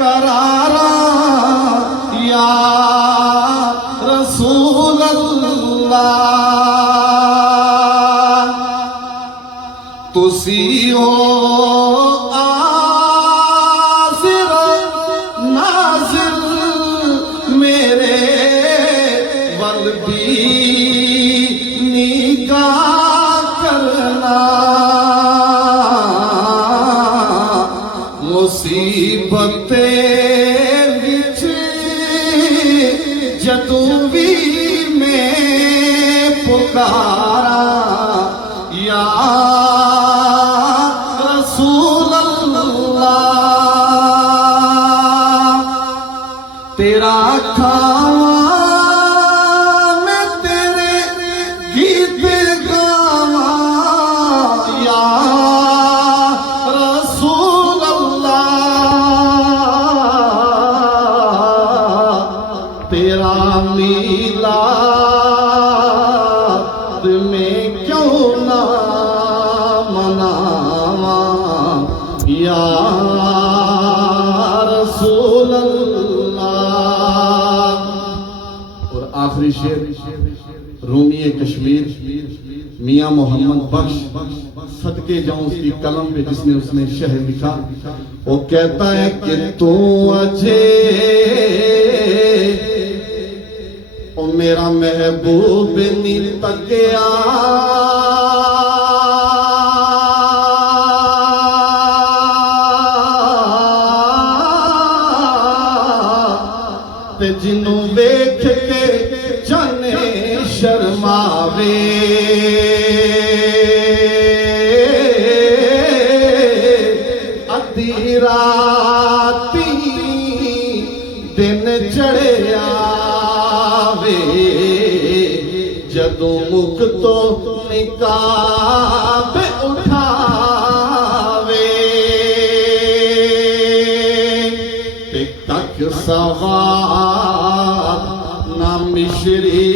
करारा या रसूल अल्लाह तुसी हो आसिर नासिर मेरे वल भी निगाह करना मुसीबते विच जदों भी मैं पुकारा या रसूल अल्लाह तेरा खावा मैं तेरे गीत गावा या रसूल अल्लाह तेरा मीलाद में क्यों ना मनावा या रसूल अल्लाह। और आखिरी शेर रूमी कश्मीर मियां मोहम्मद बख्श सदके जाऊं उसकी कलम पे जिसने उसने शहर लिखा। वो कहता है कि तू अजे ओ मेरा महबूब नी तकिया ते जिन्नू वेख के जाने शर्मावे अद्धी राती दिन चढ़े आवे जदों मुख तो निकाब उठावे ते तक सवार ना मिश्री